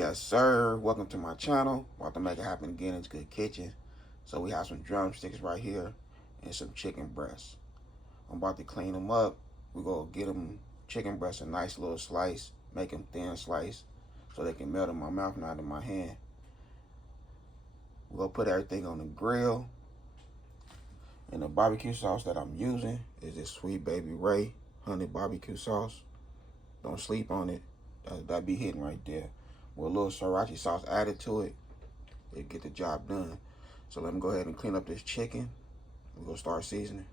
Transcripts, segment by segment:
Yes, sir. Welcome to my channel. About to make it happen again. It's Good Kitchen. So we have some drumsticks right here and some chicken breasts. I'm about to clean them up. We're going to get them chicken breasts a nice little slice. Make them thin slice so they can melt in my mouth, not in my hand. We're going to put everything on the grill. And the barbecue sauce that I'm using is this Sweet Baby Ray honey barbecue sauce. Don't sleep on it. That be hitting right there. With a little sriracha sauce added to it, it get the job done. So let me go ahead and clean up this chicken. We're gonna start seasoning.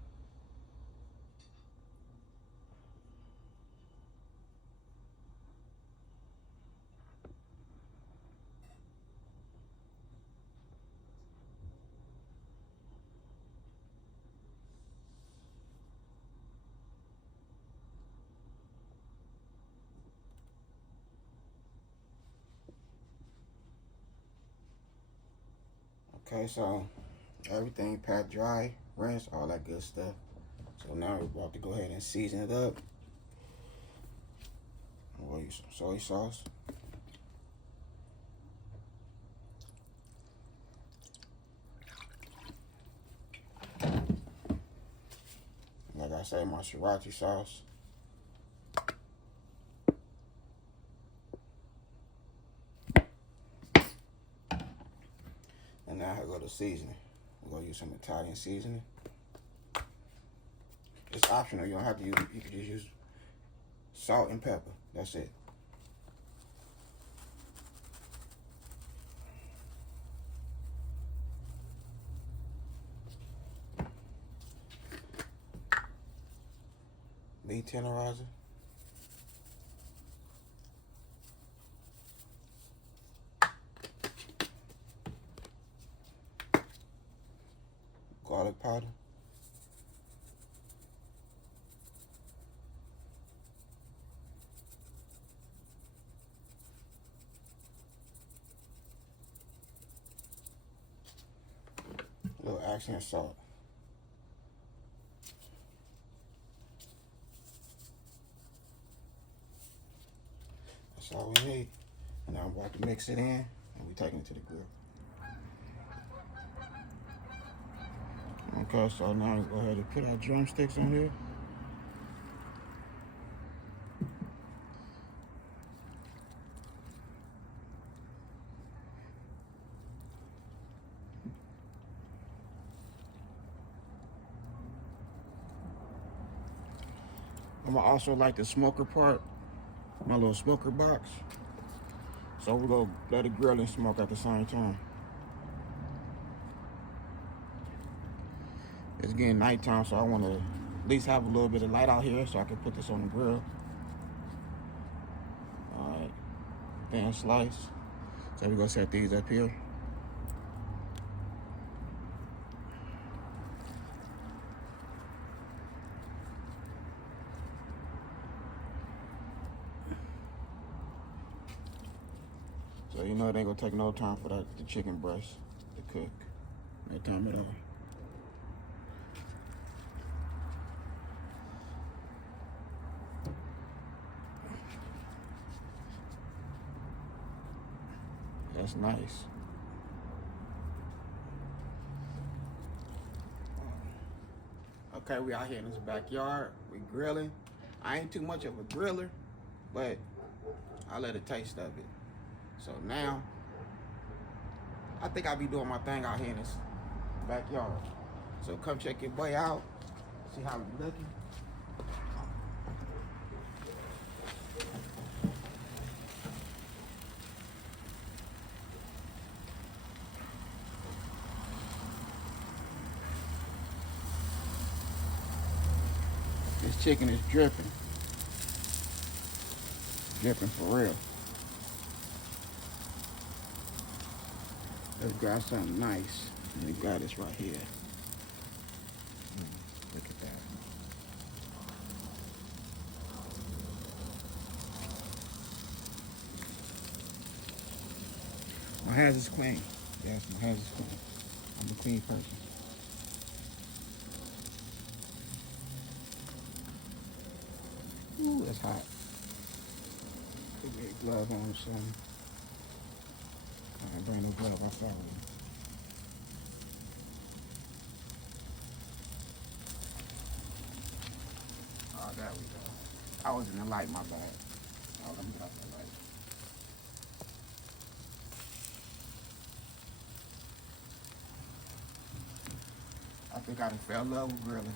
Okay, so everything pat dry, rinse, all that good stuff. So now we're about to go ahead and season it up. We'll use some soy sauce. Like I said, my sriracha sauce. And now I go to seasoning. We're gonna use some Italian seasoning. It's optional. You don't have to use it. You can just use salt and pepper. That's it. Meat tenderizer. Garlic powder. A little accent salt. That's all we need. And now I'm about to mix it in and we're taking it to the grill. Okay, so now we go ahead and put our drumsticks on here. I'm gonna also like the smoker part, my little smoker box. So we're gonna let it grill and smoke at the same time. It's getting nighttime, so I want to at least have a little bit of light out here so I can put this on the grill. All right, thin slice. So we're gonna set these up here. So you know it ain't gonna take no time for the chicken breast to cook. No time at all. That's nice. Okay, we out here in this backyard. We grilling. I ain't too much of a griller, but I let a taste of it. So now, I think I'll be doing my thing out here in this backyard. So come check your boy out. See how we looking. This chicken is dripping. Dripping for real. Let's grab something nice. And we got this right here. Look at that. My hands is clean. Yes, my hands is clean. I'm a clean person. Ooh, that's hot. Put a glove on or something. I bring no glove, I'm sorry. Oh, there we go. I was in the light, my bad. Oh, let me get off the light. I think I done fell in love with grilling.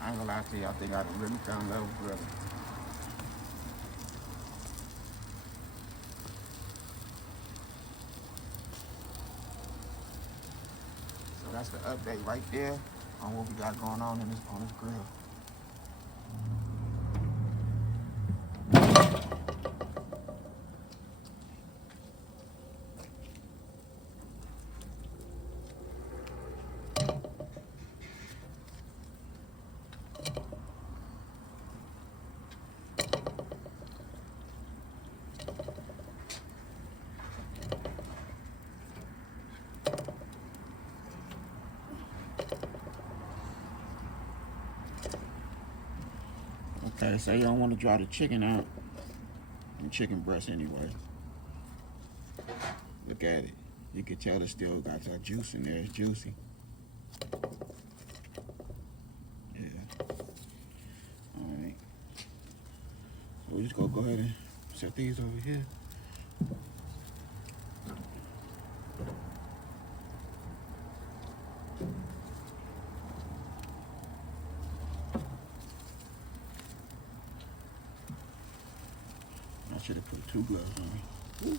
I ain't gonna lie to you, I think I done really fell in love with grilling. So that's the update right there on what we got going on in this grill. Okay, so you don't want to dry the chicken out and chicken breast anyway. Look at it. You can tell it still got that juice in there. It's juicy. Yeah. Alright. So we're just gonna go ahead and set these over here. I should have put 2 gloves on. Ooh.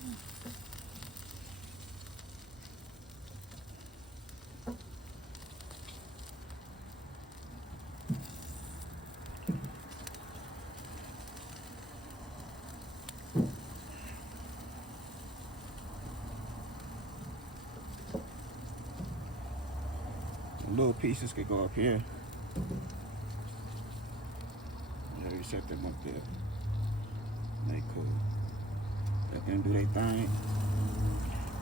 Little pieces could go up here. Yeah, you set them up there. They cool. Let them do their thing.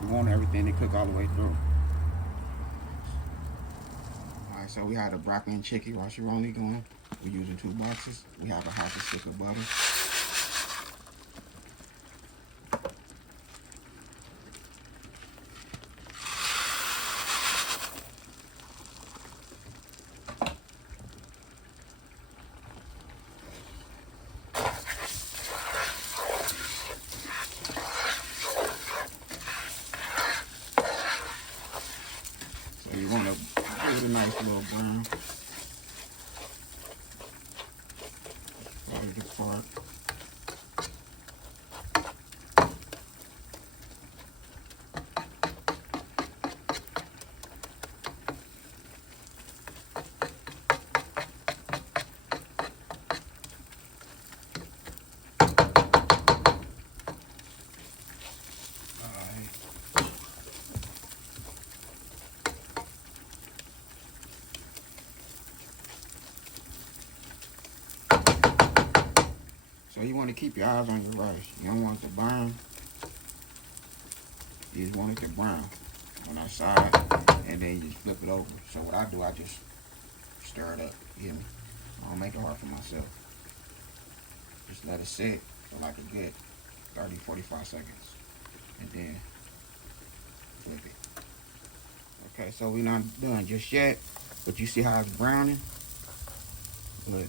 We want everything to cook all the way through. Alright, so we have the broccoli and chicken RICE-A-RONI going. We're using 2 boxes. We have a half a stick of butter. So you want to give it a nice little brown. Right apart. So you want to keep your eyes on your rice. You don't want it to burn. You just want it to brown on that side, and then you just flip it over. So what I do, I just stir it up. You know, I don't make it hard for myself. Just let it sit for like a good 30-45 seconds, and then flip it. Okay, so we're not done just yet, but you see how it's browning? Look.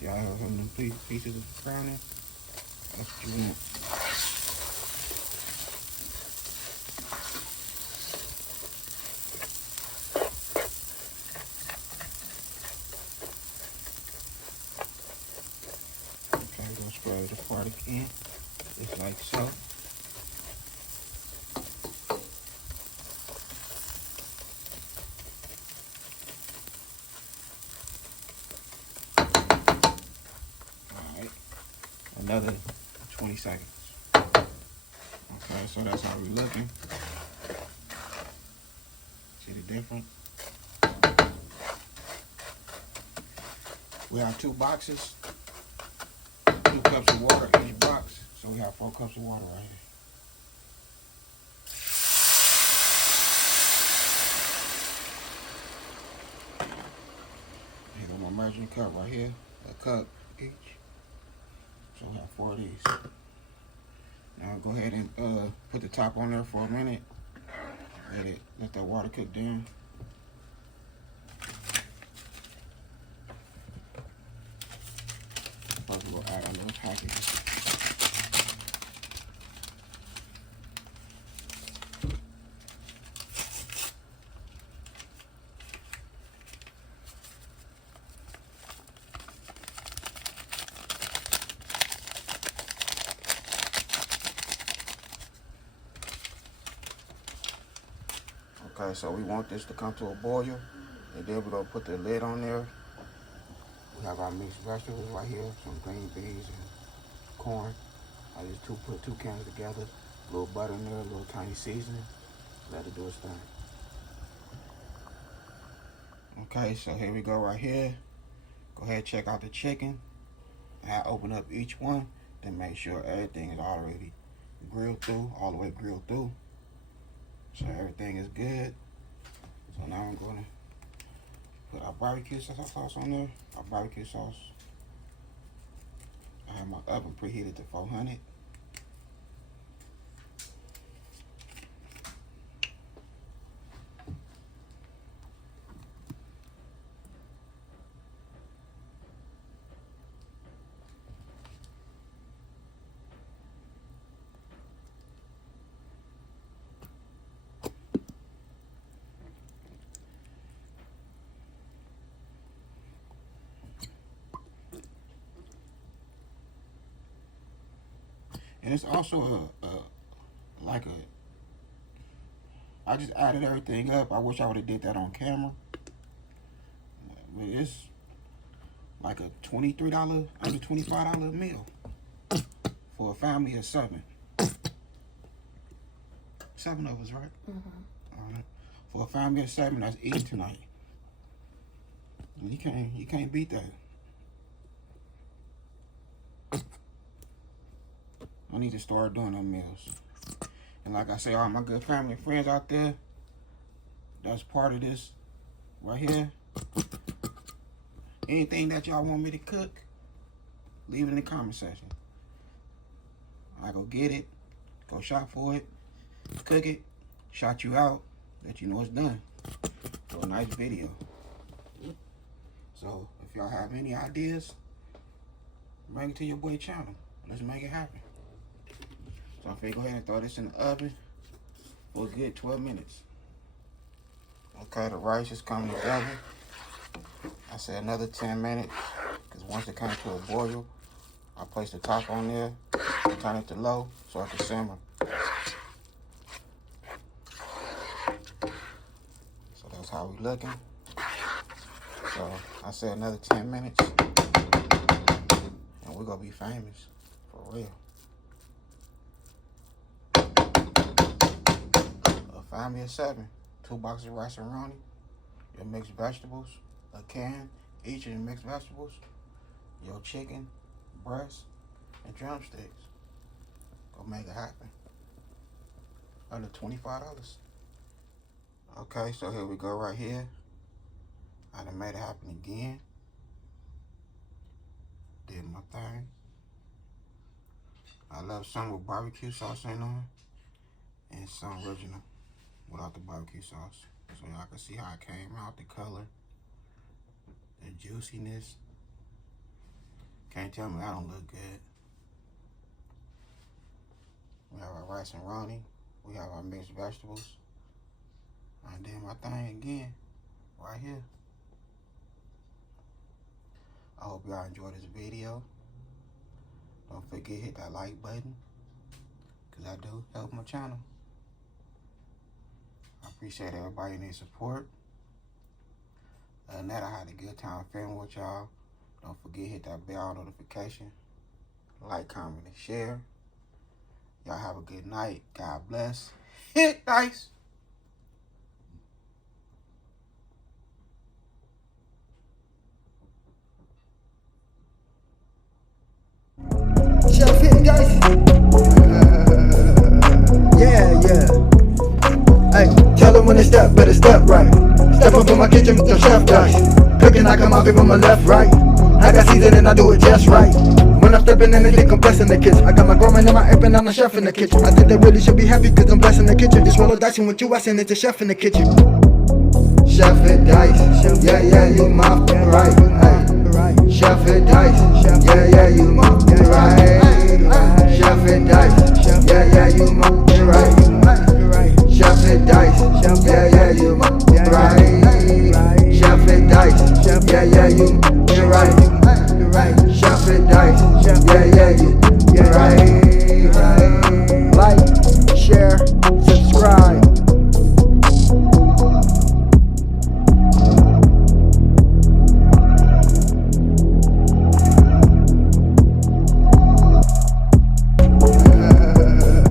See how I have some of them pieces of browning? That's what you want. Okay, we're gonna spread it apart again, just like so. Another 20 seconds. Okay, so that's how we're looking. See the difference? We have 2 boxes, 2 cups of water each box. So we have 4 cups of water right here. Here go my measuring cup right here, a cup each. So we have 4 of these. Now Go ahead and put the top on there for a minute. Let that water cook down. First we'll add our little package. Okay, so we want this to come to a boil, and then we're gonna put the lid on there. We have our mixed vegetables right here, some green beans and corn. I just put two cans together, a little butter in there, a little tiny seasoning. Let it do its thing. Okay, so here we go right here. Go ahead and check out the chicken. I open up each one, then make sure everything is already grilled through, all the way grilled through. So everything is good. So now I'm gonna put our barbecue sauce on there. Our barbecue sauce. I have my oven preheated to 400. And it's also I just added everything up. I wish I would have did that on camera. But it's like a $23, under $25 meal for a family of 7. 7 of us, right? Mm-hmm. All right. For a family of 7, that's eating tonight. You can't beat that. I need to start doing them meals. And like I say, all my good family and friends out there, that's part of this right here. Anything that y'all want me to cook, leave it in the comment section. I go get it, go shop for it, cook it, shout you out, let you know it's done. So a nice video. So if y'all have any ideas, bring it to your boy channel. Let's make it happen. So I'm gonna go ahead and throw this in the oven for a good 12 minutes. Okay, the rice is coming together. I said another 10 minutes, because once it comes to a boil, I place the top on there and turn it to low so it can simmer. So that's how we looking. So I said another 10 minutes, and we're gonna be famous, for real. Family of 7, 2 boxes of rice-a-roni, your mixed vegetables, a can, each of the mixed vegetables, your chicken, breast, and drumsticks. Go make it happen. Under $25. Okay, so here we go right here. I done made it happen again. Did my thing. I love some with barbecue sauce in on, and some original without the barbecue sauce. So y'all can see how it came out, the color, the juiciness. Can't tell me I don't look good. We have our rice-a-roni. We have our mixed vegetables. I did my thing again, right here. I hope y'all enjoyed this video. Don't forget hit that like button, because that do help my channel. I appreciate everybody and their support. Other than that, I had a good time filming with y'all. Don't forget hit that bell notification. Like, comment, and share. Y'all have a good night. God bless. Hit dice. Chef hit dice. Yeah. Hey, tell them when they step, better step right. Step up in my kitchen with your chef dice. Cooking, I come out, give them a left, right. I got season and I do it just right. When When I'm stepping in, they think I'm blessing the kids. I got my growing in my apron, I'm a chef in the kitchen. I think they really should be happy cause I'm blessing the kitchen. This roll of dice and with you, I send it to chef in the kitchen. Chef and dice, yeah, yeah, you my right. Ay. Chef and dice, yeah, yeah, you my right. Chef and dice, yeah, yeah, you my right. Chef and dice, yeah, yeah, you my right. Chef and dice, yeah, yeah, you right. Chef and dice, yeah, yeah, you